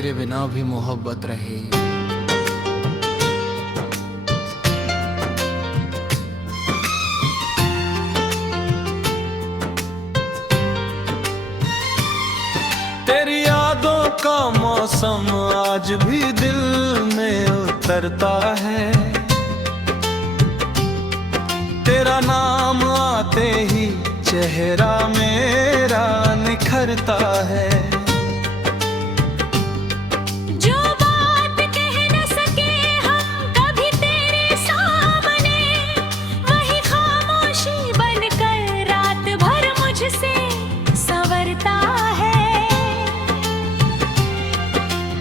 तेरे बिना भी मोहब्बत रहे। तेरी यादों का मौसम आज भी दिल में उतरता है। तेरा नाम आते ही चेहरा मेरा निखरता है। जो बात कह न सके हम कभी तेरे सामने, वही खामोशी बनकर रात भर मुझसे संवरता है।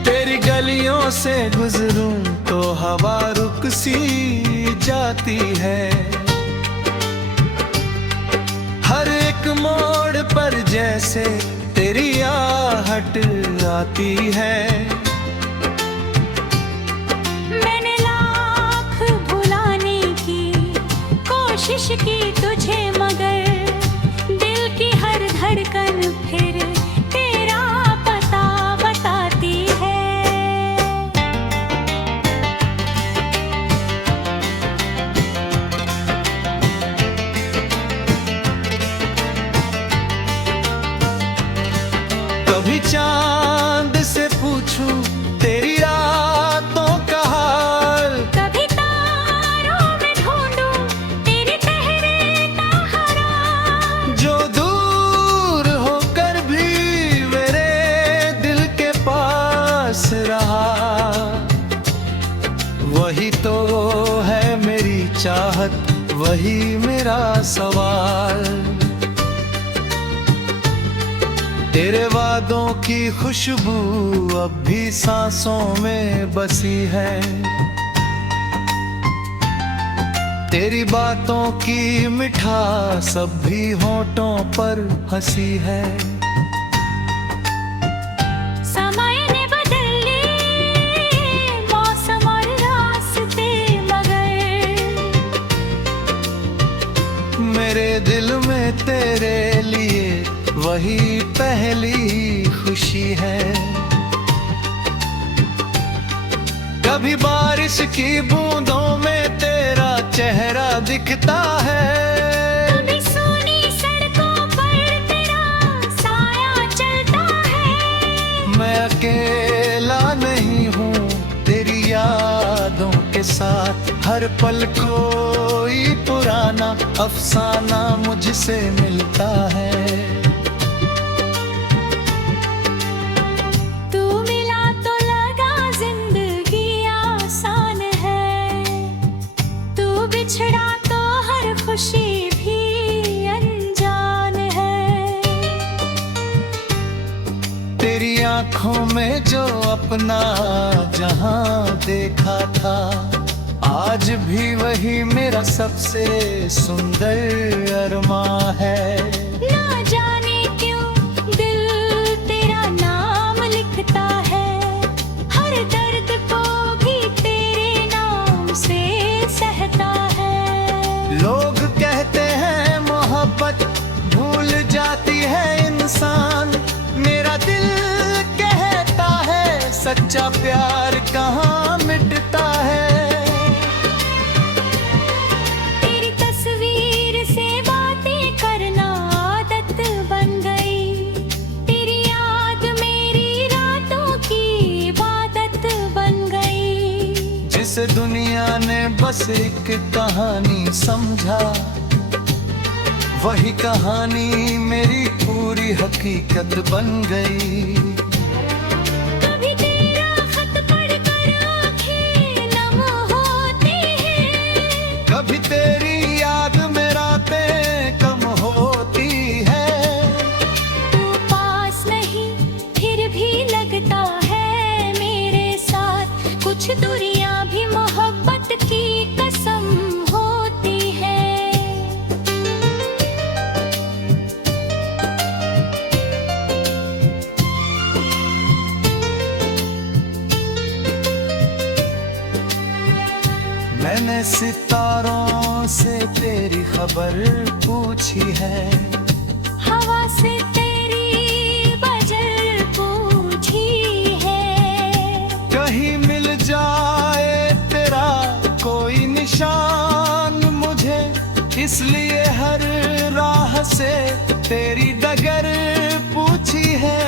तेरी गलियों से गुजरूं तो हवा रुक सी जाती है। हर एक मोड़ पर जैसे तेरी आहट आती है। मैंने लाख भुलाने की कोशिश की तुझे, मगर दिल की हर धड़कन फिर तेरा पता बताती है। कभी चांद से पूछूं तेरी रातों का हाल, कभी तारों में ढूंढूं तेरे चेहरे का हरा। जो दूर होकर भी मेरे दिल के पास रहा। वही तो है मेरी चाहत, वही मेरा सवाल। तेरे वादों की खुशबू अब भी सांसों में बसी है। तेरी बातों की मिठास अब भी होठों पर हंसी है। समय ने बदल लिए मौसम और रास्ते, मगर मेरे दिल में तेरे लिए वही पहली खुशी है। कभी बारिश की बूंदों में तेरा चेहरा दिखता है। कभी सूनी सड़कों पर तेरा साया चलता है। मैं अकेला नहीं हूँ तेरी यादों के साथ। हर पल कोई पुराना अफसाना मुझसे मिलता है। तू मिला तो लगा जिंदगी आसान है, तू बिछड़ा तो हर खुशी भी अनजान है। तेरी आंखों में जो अपना जहां देखा था, आज भी वही मेरा सबसे सुंदर अरमां है। ना जाने क्यों दिल तेरा नाम लिखता है, हर दर्द को भी तेरे नाम से सहता है। लोग कहते हैं मोहब्बत भूल जाती है इंसान। मेरा दिल कहता है सच्चा प्यार कहाँ मिटता है। तेरी तस्वीर से बातें करना आदत बन गई, तेरी याद मेरी रातों की इबादत बन गई। जिस दुनिया ने बस एक कहानी समझा, वही कहानी मेरी पूरी हकीकत बन गई। कभी तेरा खत पढ़कर आँखें नम होती हैं, कभी तेरी याद में रातें कम होती है। तू पास नहीं फिर भी लगता है मेरे साथ। कुछ दूरियां भी मोहब्बत की कसम होती है। मैंने सितारों से तेरी खबर पूछी है, हवा से तेरी वजह पूछी है। इसलिए हर राह से तेरी डगर पूछी है।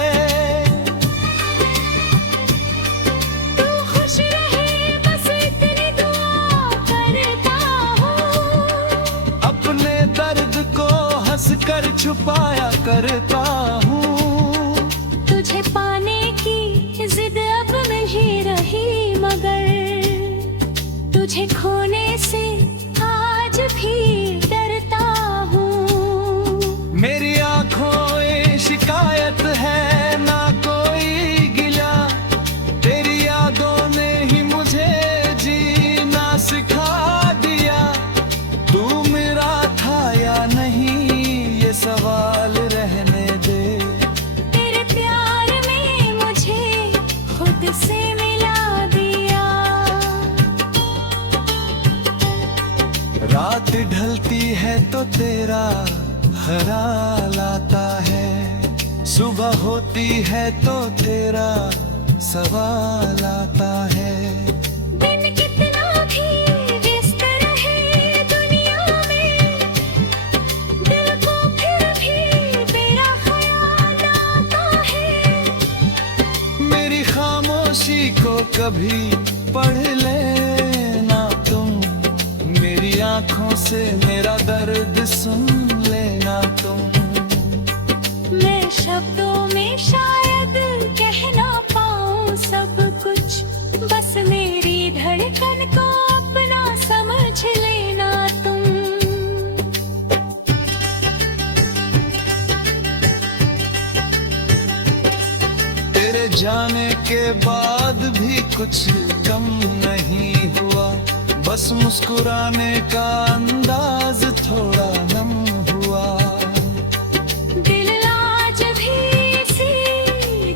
तू खुश रहे बस इतनी दुआ करता हूँ। अपने दर्द को हंसकर छुपाया करता हूँ। तुझे पाने की जिद अब नहीं रही, मगर तुझे खोने से आज भी डरता हूँ। मेरी आंखों में शिकायत है ना कोई गिला, तेरी यादों ने ही मुझे जीना सिखा दिया। तू मेरा था या नहीं ये सवाल रहने दे। तेरे प्यार में मुझे खुद से मिला दिया। रात ढलती है तो तेरा ख्याल आता है, सुबह होती है तो तेरा सवाल आता है। दिन कितना भी व्यस्त रहे दुनिया में, दिल को फिर भी तेरा ख्याल आता है। मेरी खामोशी को कभी पढ़ लेना तुम, मेरी आंखों से मेरा दर्द सुन लेना तुम। मैं शब्दों में शायद कह ना पाऊं सब कुछ, बस मेरी धड़कन को अपना समझ लेना तुम। तेरे जाने के बाद भी कुछ कम नहीं हुआ, बस मुस्कुराने का अंदाज थोड़ा नम हुआ। दिल आज भी इसी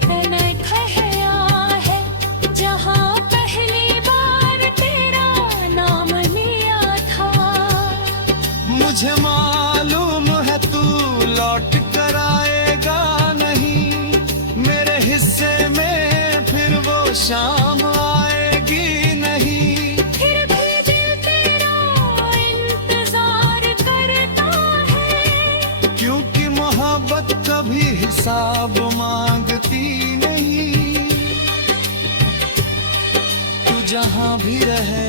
तने खया है, जहाँ पहली बार तेरा नाम लिया था। मुझे मालूम है तू लौट कर आएगा नहीं, मेरे हिस्से में फिर वो शाम आएगी नहीं। फिर भी दिल तेरा इंतजार करता है, क्योंकि मोहब्बत कभी हिसाब मांगती नहीं। तू जहां भी रहे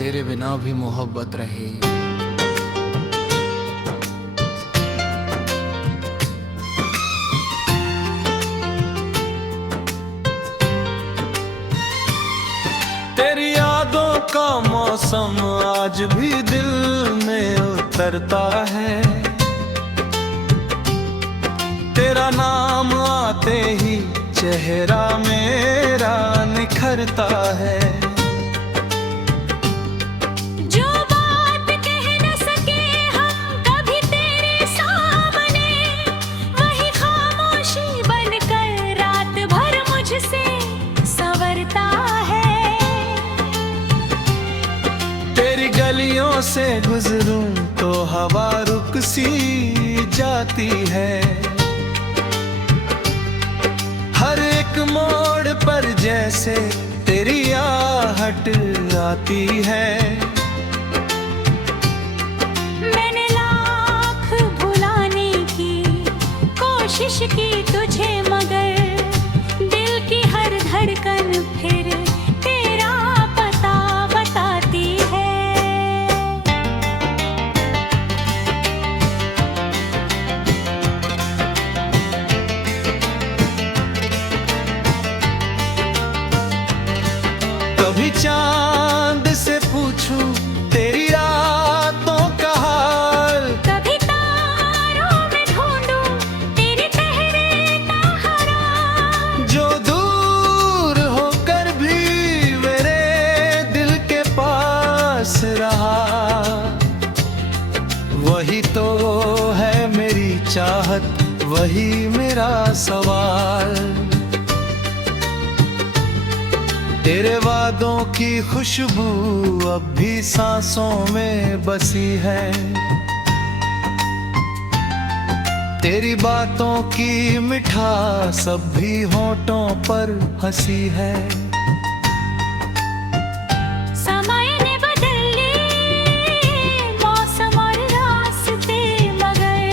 तेरे बिना भी मोहब्बत रहे। तेरी यादों का मौसम आज भी दिल में उतरता है, तेरा नाम आते ही चेहरा मेरा निखरता है। जो बात कह न सके हम कभी तेरे सामने, वही खामोशी बनकर रात भर मुझसे संवरता है। तेरी गलियों से गुजरूं तो हवा रुक सी जाती है, हर एक मोड़ पर जैसे तेरी आहट आती है। मैंने लाख भुलाने की कोशिश की तुझे, मगर दिल की हर धड़कन फिर तेरा पता बताती है। कभी चांद से पूछूं तेरी रातों का हाल, कभी तारों में ढूंढूं तेरे चेहरे का हरा, जो दूर होकर भी मेरे दिल के पास रहा। वही तो है मेरी चाहत, वही मेरा सवाल। तेरे वादों की खुशबू अब भी सांसों में बसी है, तेरी बातों की मिठास अब भी होठों पर हंसी है। समय ने बदल लिए मौसम और रास्ते, मगर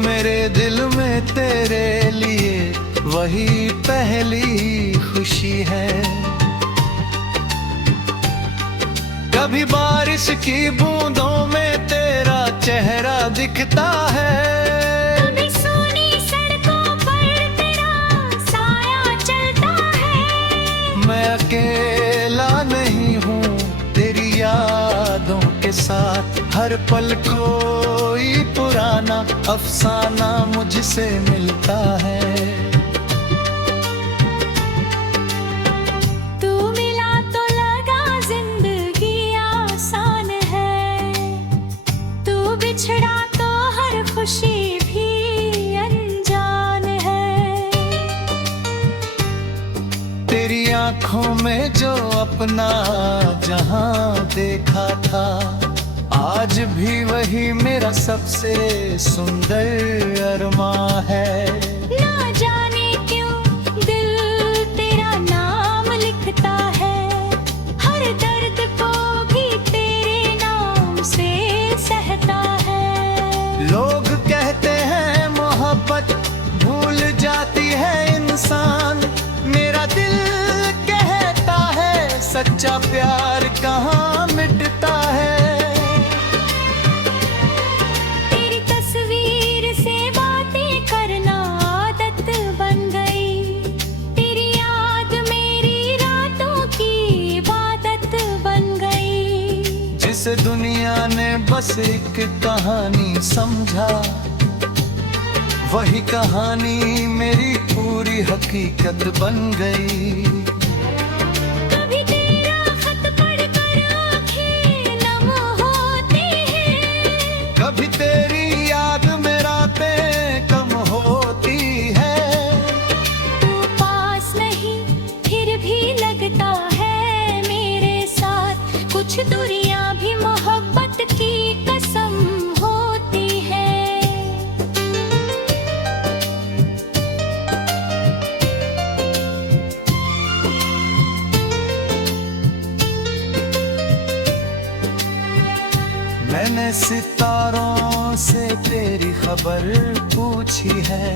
मेरे दिल में तेरे लिए वही पहली खुशी है। कभी बारिश की बूंदों में तेरा चेहरा दिखता है, कभी सूनी सड़कों पर तेरा साया चलता है। मैं अकेला नहीं हूँ तेरी यादों के साथ, हर पल कोई पुराना अफसाना मुझसे मिलता है। तू मिला तो लगा जिंदगी आसान है, तू बिछड़ा तो हर खुशी भी अनजान है। तेरी आंखों में जो अपना जहां देखा था, आज भी वही मेरा सबसे सुंदर अरमां है। ना जाने क्यों दिल तेरा नाम लिखता है, हर दर्द को भी तेरे नाम से सहता है। लोग कहते हैं मोहब्बत भूल जाती है इंसान, मेरा दिल कहता है सच्चा प्यार कहाँ मिटता है। तेरी तस्वीर से बातें करना आदत बन गई, तेरी याद मेरी रातों की इबादत बन गई। जिसे दुनिया ने बस एक कहानी समझा, वही कहानी मेरी पूरी हकीकत बन गई। कभी तेरा खत पढ़कर आँखें नम होती हैं, कभी तेरी याद में रातें कम होती है। तू पास नहीं फिर भी लगता है मेरे साथ, कुछ दूरियां भी मोहब्बत की कसम होती है। मैंने सितारों से तेरी खबर पूछी है,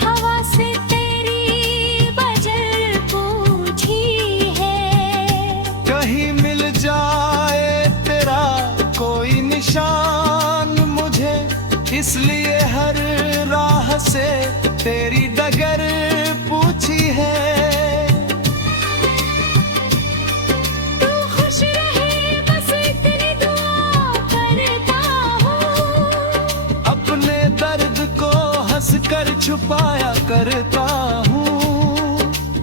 हवा से तेरी वजह पूछी है। कहीं मिल जाए तेरा कोई निशान मुझे, इसलिए हर राह से तेरी डगर पूछी है। तू खुश रहे बस इतनी दुआ करता हूँ, अपने दर्द को हंसकर छुपाया करता हूँ।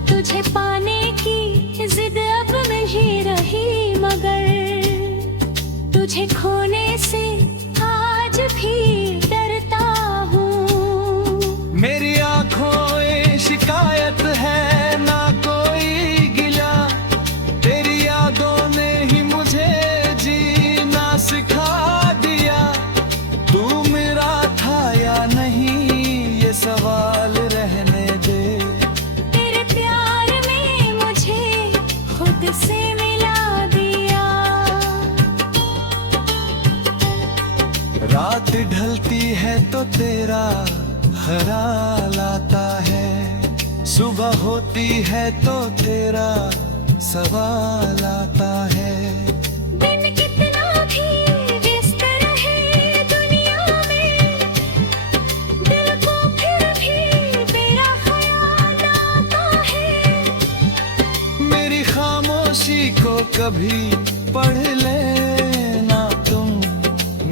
तुझे पाने की जिद अब नहीं रही, मगर तुझे खोने से आज भी डरता हूँ। मेरी आंखों में शिकायत है ना कोई गिला, तेरी यादों ने ही मुझे जीना सिखा दिया। तू मेरा था या नहीं ये सवाल रहने दे, तेरे प्यार में मुझे खुद से मिला दिया। रात ढलती है तो तेरा ख्याल आता है, सुबह होती है तो तेरा सवाल आता है। दिन कितना भी व्यस्त रहे दुनिया में, दिल को फिर भी तेरा ख्याल आता है। मेरी खामोशी को कभी पढ़ लेना तुम,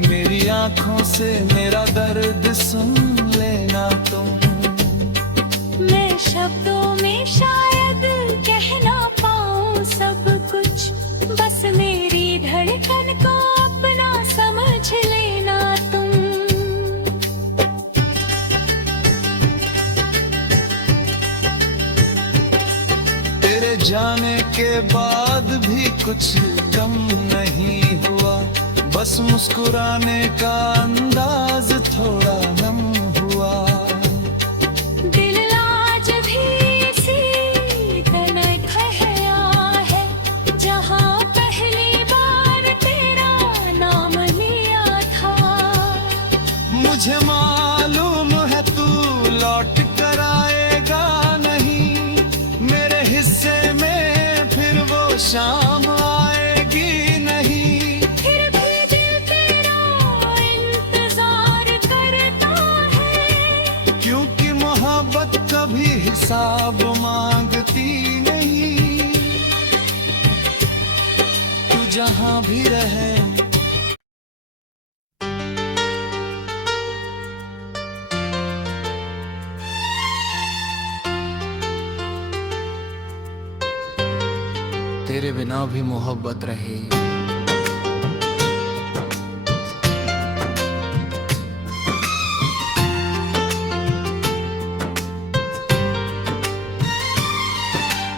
मेरी आंखों से मेरा दर्द सुन लेना तुम। मैं शब्दों में शायद कह ना पाऊं सब कुछ, बस मेरी धड़कन को अपना समझ लेना तुम। तेरे जाने के बाद भी कुछ कम नहीं हुआ, बस मुस्कुराने का अंदाज थोड़ा नम हुआ। दिल आज भी इसी तने खया है, जहाँ पहली बार तेरा नाम लिया था। मुझे मालूम है तू लौट कर आएगा नहीं, मेरे हिस्से में फिर वो शाम आएगी नहीं। फिर भी दिल तेरा इंतजार करता है, क्योंकि मोहब्बत कभी हिसाब मांगती नहीं। तू जहाँ भी रहे तेरे बिना भी मोहब्बत रहे।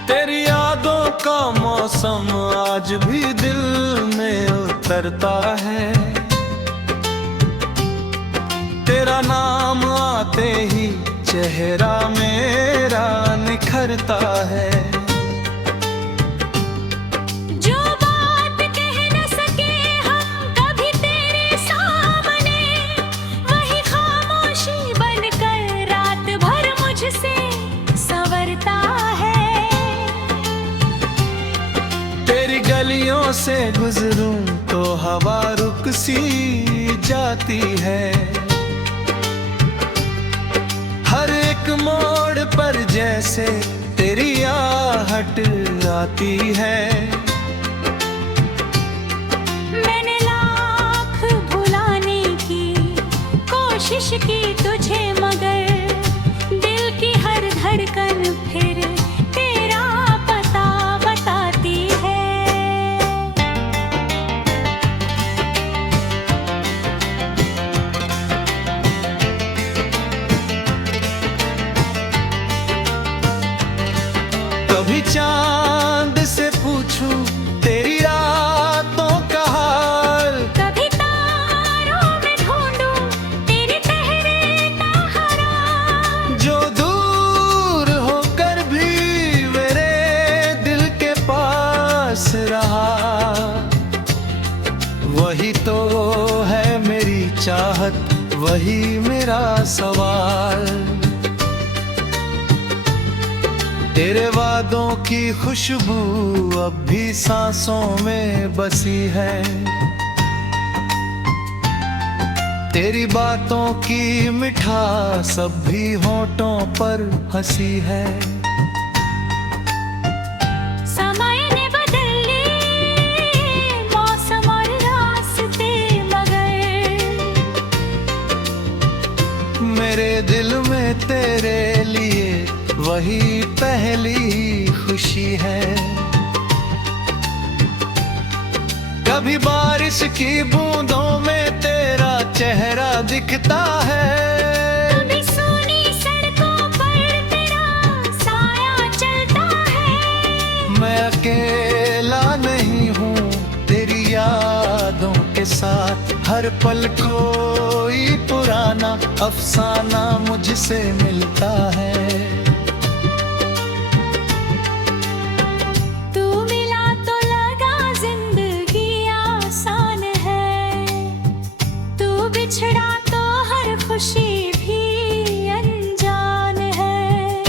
तेरी यादों का मौसम आज भी दिल में उतरता है। तेरा नाम आते ही चेहरा मेरा निखरता है। जो बात कह न सके हम कभी तेरे सामने, वही खामोशी बनकर रात भर मुझसे संवरता है। तेरी गलियों से गुजरूं तो हवा रुक सी जाती है। हर एक मोड़ पर जैसे तेरी आहट आती है। मैंने लाख भुलाने की कोशिश की तुझे, मगर दिल की हर धड़कन फिर तेरा पता बताती है। कभी चांद से पूछूं तेरी रातों का हाल, कभी तारों में ढूंढूं तेरे चेहरे का हरा। जो दूर होकर भी मेरे दिल के पास रहा। वही तो है मेरी चाहत, वही मेरा सवाल। तेरे वादों की खुशबू अब भी सांसों में बसी है। तेरी बातों की मिठास अब भी होठों पर हंसी है। समय ने बदल लिए मौसम और रास्ते, मगर मेरे दिल में तेरे लिए वही पहली खुशी है। कभी बारिश की बूंदों में तेरा चेहरा दिखता है। कभी सूनी सड़कों पर तेरा साया चलता है। मैं अकेला नहीं हूँ तेरी यादों के साथ, हर पल कोई पुराना अफसाना मुझसे मिलता है। तू मिला तो लगा जिंदगी आसान है, तू बिछड़ा तो हर खुशी भी अनजान है।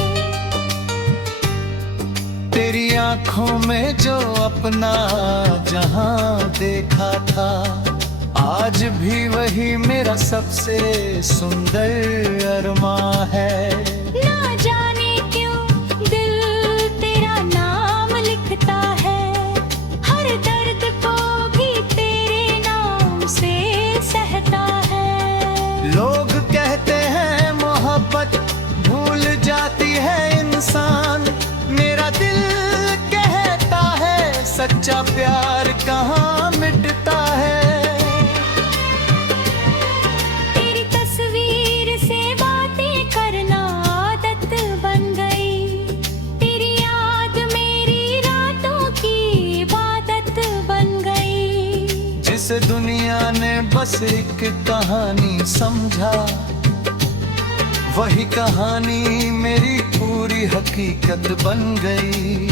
तेरी आंखों में जो अपना जहां देखा था, आज भी वही मेरा सबसे सुंदर अरमां है। ना जाने क्यों दिल तेरा नाम लिखता है, हर दर्द को भी तेरे नाम से सहता है। लोग कहते हैं मोहब्बत भूल जाती है इंसान, मेरा दिल कहता है सच्चा प्यार कहाँ मिटता है। तेरी तस्वीर से बातें करना आदत बन गई, तेरी याद मेरी रातों की इबादत बन गई। जिस से दुनिया ने बस एक कहानी समझा, वही कहानी मेरी पूरी हकीकत बन गई।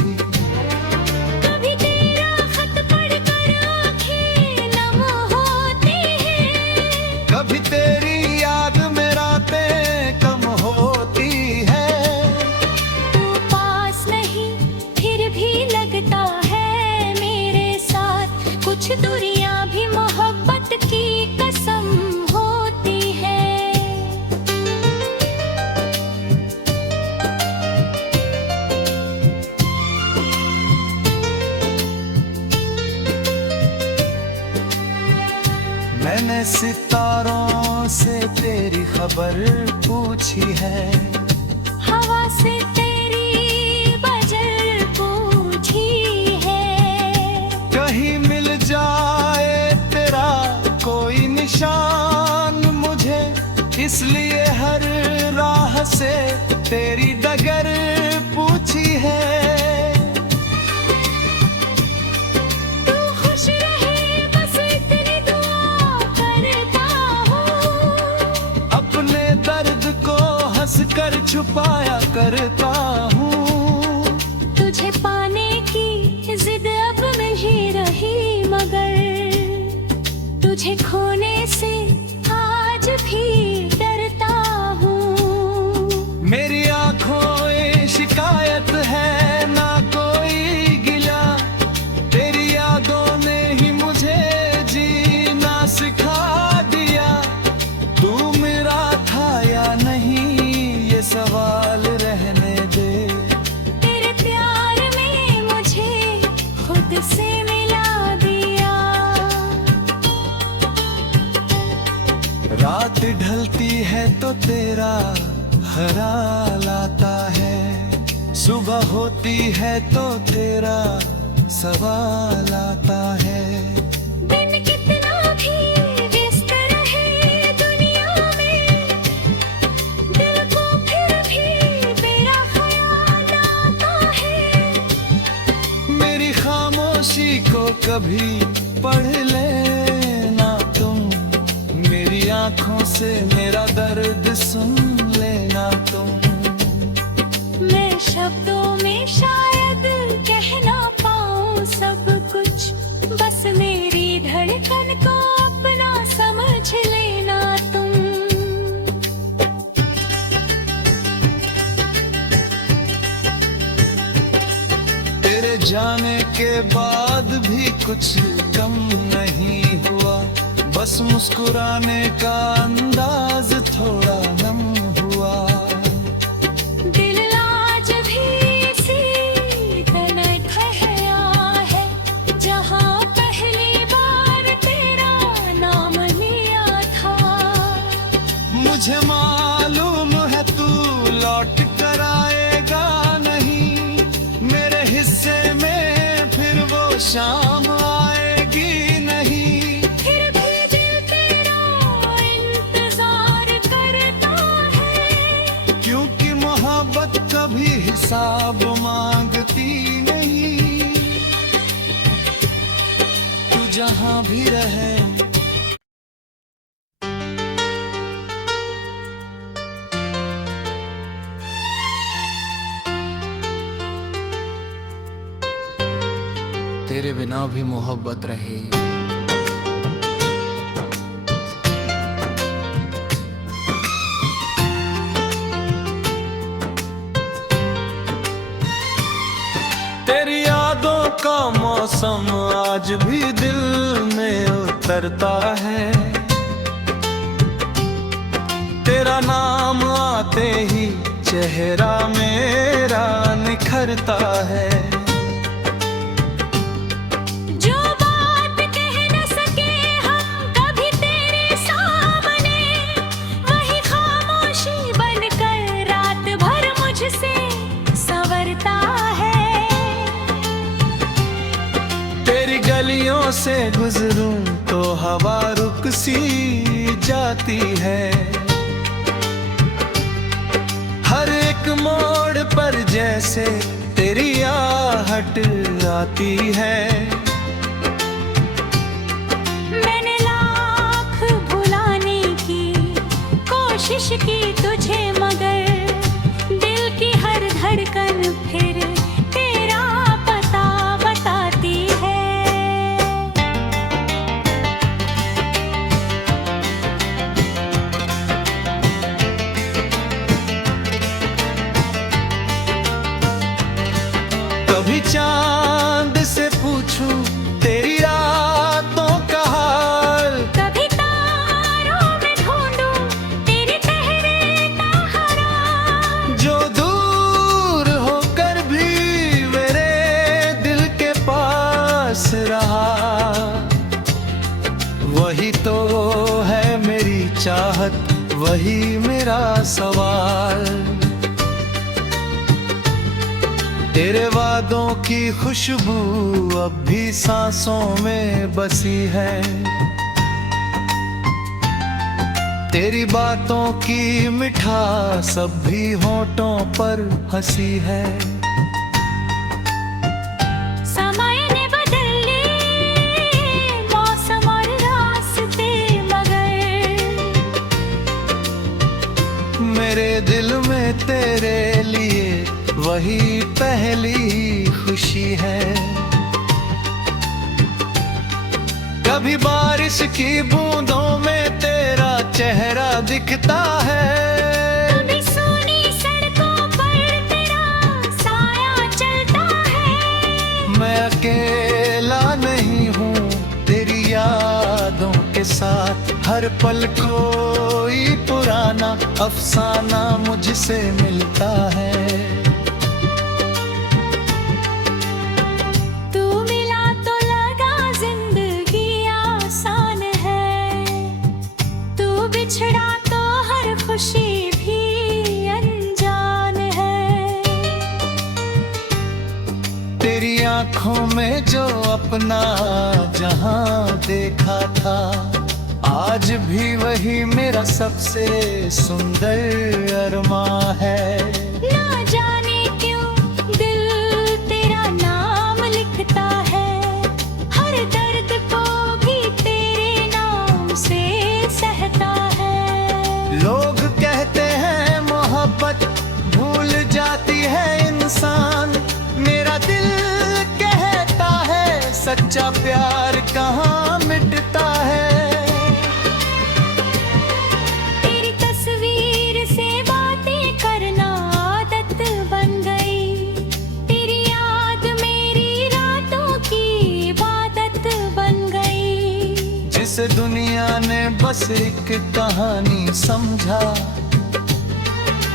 कभी तेरा खत पढ़कर आँखें नम होती हैं, कभी तेरी याद में रातें कम होती है। तू पास नहीं फिर भी लगता है मेरे साथ, कुछ दूरियां भी मोहब्बत की कसम होती है। मैंने सितारों से तेरी खबर पूछी है, हवा से तेरी वजह पूछी है, कहीं मिल जाए तेरा कोई निशान मुझे, इसलिए हर राह से तेरी डगर पूछी है। तू खुश रहे बस इतनी दुआ करता हूँ, अपने दर्द को हंसकर छुपाया करता हूँ। तुझे पाने की जिद अब नहीं रही, मगर तुझे खोने से आज भी डरता हूँ। मेरी आंखों में शिकायत है ना कोई गिला, तेरी यादों ने ही मुझे जीना सिखा दिया। तू मेरा था या नहीं ये सवाल रहने दे, तेरे प्यार में मुझे खुद से मिला दिया। रात ढलती है तो तेरा ख्याल आता है, सुबह होती है तो तेरा सवाल आता है। दिन कितना भी व्यस्त रहे दुनिया में, दिल को फिर भी मेरा ख्याल आता है। मेरी खामोशी को कभी पढ़ लेना तुम, मेरी आंखों से मेरा दर्द सुन लेना तुम। मैं शब्दों में शायद कह ना पाऊं सब कुछ, बस मेरी धड़कन को अपना समझ लेना तुम। तेरे जाने के बाद भी कुछ कम नहीं हुआ, बस मुस्कुराने का अंदाज थोड़ा नम हुआ। दिल आज भी इसी तरह ठहरा है, जहाँ पहली बार तेरा नाम लिया था। मुझे मालूम है तू लौट कर आएगा नहीं, मेरे हिस्से में फिर वो शाम आएगी नहीं। फिर भी दिल तेरा इंतजार करता है, क्योंकि मोहब्बत कभी हिसाब मांगती नहीं। तू जहां भी रहे तेरे बिना भी मोहब्बत रहे। तेरी यादों का मौसम आज भी दिल में उतरता है, तेरा नाम आते ही चेहरा मेरा निखरता है। जो बात कह न सके हम कभी तेरे सामने, वही खामोशी बनकर रात भर मुझसे संवरता है। तेरी गलियों से गुजरूं तो हवा रुक सी जाती है, हर एक मोड़ पर जैसे तेरी आहट आती है। मैं बारिश की तुझे मगर दिल की हर धड़कन फिर तेरा पता बताती है। कभी चांद से पूछूं तेरी रातों का हाल, कभी तारों में ढूंढूं तेरे चेहरे का हरा, जो दूर होकर भी मेरे दिल के पास रहा। वही तो है मेरी चाहत, वही मेरा सवाल। तेरे वादों की खुशबू अब भी सांसों में बसी है, तेरी बातों की मिठास अब भी होठों पर हंसी है। समय ने बदल लिए मौसम और रास्ते मगर मेरे दिल में तेरे लिए वही पहली खुशी है। कभी बारिश की बूंदों में तेरा चेहरा दिखता है, कभी सूनी सड़कों पर तेरा साया चलता है। मैं अकेला नहीं हूँ तेरी यादों के साथ, हर पल कोई पुराना अफसाना मुझसे मिलता है। बिछड़ा तो हर खुशी भी अनजान है। तेरी आंखों में जो अपना जहां देखा था, आज भी वही मेरा सबसे सुंदर अरमां है। ना जाने क्यों दिल तेरा नाम लिखता है, हर दर्द को भी तेरे नाम से सहता है। लोग कहते हैं मोहब्बत भूल जाती है इंसान, मेरा दिल कहता है सच्चा प्यार कहाँ मिटता है। तेरी तस्वीर से बातें करना आदत बन गई, तेरी याद मेरी रातों की इबादत बन गई। जिस दुनिया ने बस एक कहानी समझा,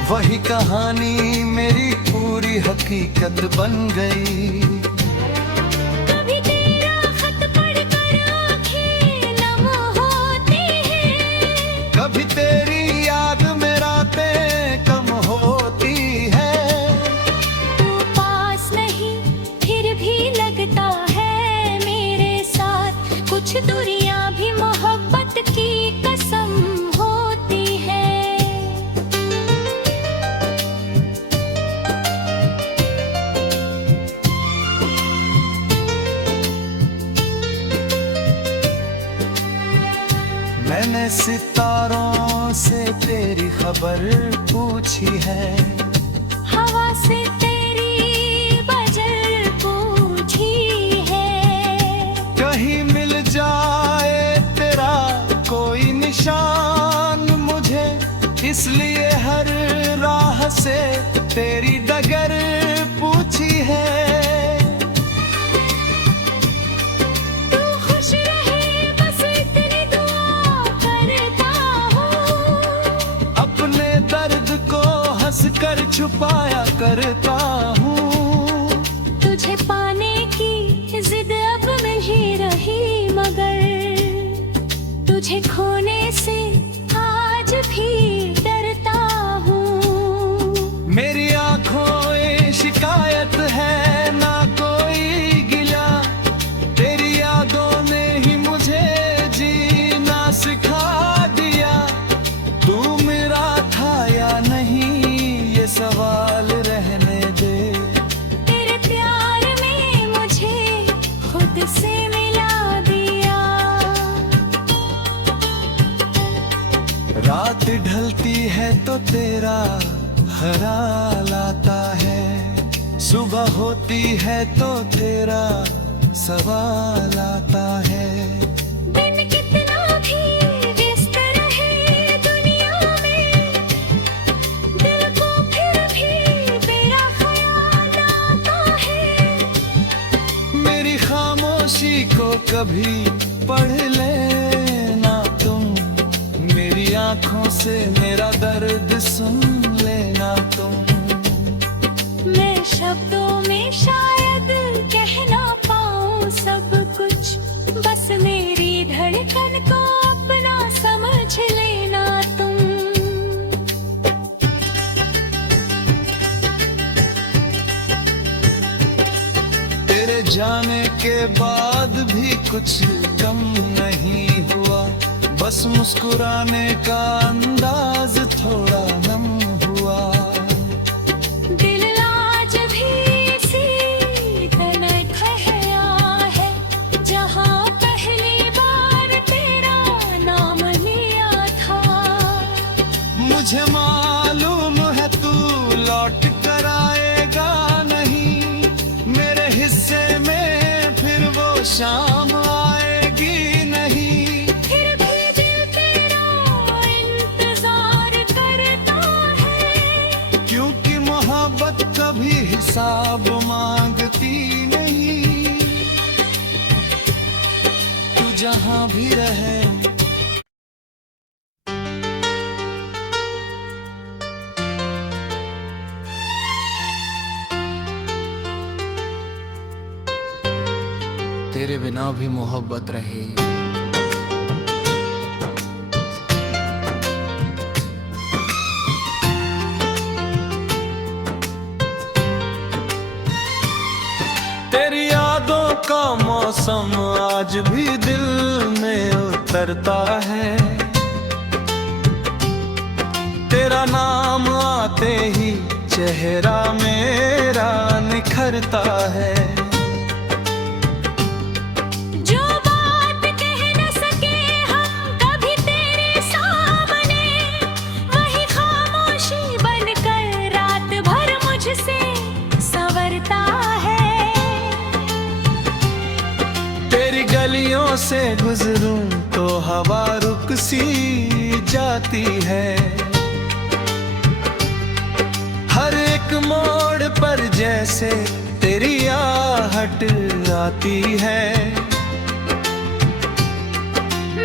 वही कहानी मेरी पूरी हकीकत बन गई। कभी तेरा खत पढ़कर आँखें नम होती हैं, कभी तेरी याद में रातें कम होती है। तू पास नहीं फिर भी लगता है मेरे साथ, कुछ दूरियां भी मोहब्बत की कसम होती है। मैंने सितारों से तेरी खबर पूछी है, हवा से तेरी वजह पूछी है। कहीं मिल जाए तेरा कोई निशान मुझे, इसलिए हर राह से तेरी डगर पूछी है। तू खुश रहे बस इतनी दुआ करता हूँ, अपने दर्द को हंसकर छुपाया करता हूँ। तुझे पाने की जिद अब नहीं रही मगर तुझे खोने से आज भी डरता हूँ। मेरी आंखों में शिकायत है ना कोई गिला, तेरी यादों ने ही मुझे जीना सिखा दिया। तू मेरा था या नहीं ये सवाल रहने दे, तेरे प्यार में मुझे खुद से मिला दिया। रात ढलती है तो तेरा ख्याल आता है, सुबह होती है तो तेरा सवाल आता है। दिन कितना भी व्यस्त रहे दुनिया में, दिल को फिर भी मेरा ख्याल आता है। मेरी खामोशी को कभी पढ़ लेना तुम, मेरी आंखों से मेरा दर्द सुन लेना तुम। मैं शब्दों में शायद कह ना पाऊं सब कुछ, बस मेरी धड़कन को अपना समझ लेना तुम। तेरे जाने के बाद भी कुछ कम नहीं हुआ, बस मुस्कुराने का अंदाज थोड़ा नम हुआ। दिल आज भी इसी तरह ठहरा है, जहाँ पहली बार तेरा नाम लिया था। मुझे मालूम है तू लौट कर आएगा नहीं, मेरे हिस्से में फिर वो शाम आएगी नहीं। फिर भी दिल तेरा इंतजार करता है, क्योंकि मोहब्बत कभी हिसाब मांगती नहीं। तू जहाँ भी रहे तेरे बिना भी मोहब्बत रहे। तेरी यादों का मौसम आज भी दिल में उतरता है, तेरा नाम आते ही चेहरा मेरा निखरता है। जो बात कह न सके हम कभी तेरे सामने, वही खामोशी बनकर रात भर मुझसे संवरता है। तेरी गलियों से गुजरूं तो हवा रुक सी जाती है, हर एक मोड़ पर जैसे तेरी आहट आती है।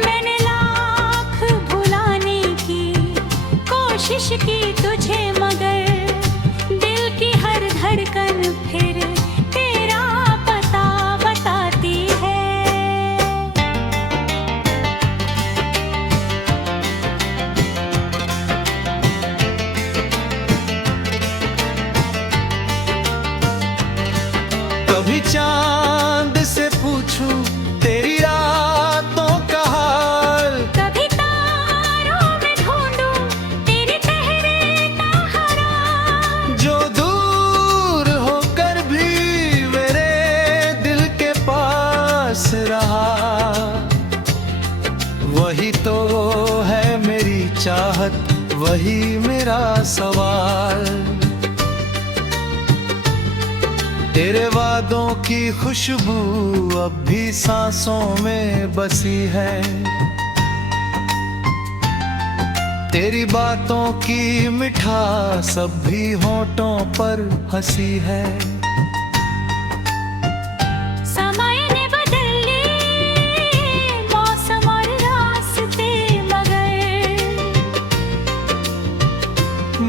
मैंने लाख भुलाने की कोशिश की तुझे, मगर दिल की हर धड़कन फिर तेरा पता बताती है। कभी चांद से पूछूं तेरी रातों का हाल, कभी तारों में ढूंढूं तेरे चेहरे का हरा, जो दूर होकर भी मेरे दिल के पास रहा। वही तो है मेरी चाहत, वही मेरा सवाल। तेरे वादों की खुशबू अब भी सांसों में बसी है, तेरी बातों की मिठास अब भी होठों पर हंसी है। समय ने बदल लिए मौसम और रास्ते, मगर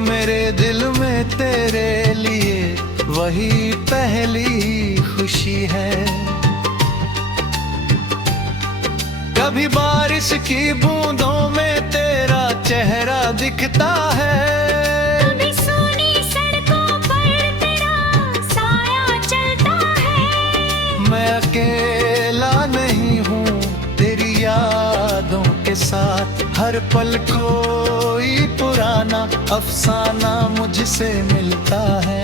मेरे दिल में तेरे लिए वही पहली खुशी है। कभी बारिश की बूंदों में तेरा चेहरा दिखता है, कभी सूनी सड़कों पर तेरा साया चलता है। मैं अकेला नहीं हूँ तेरी यादों के साथ, हर पल कोई पुराना अफसाना मुझसे मिलता है।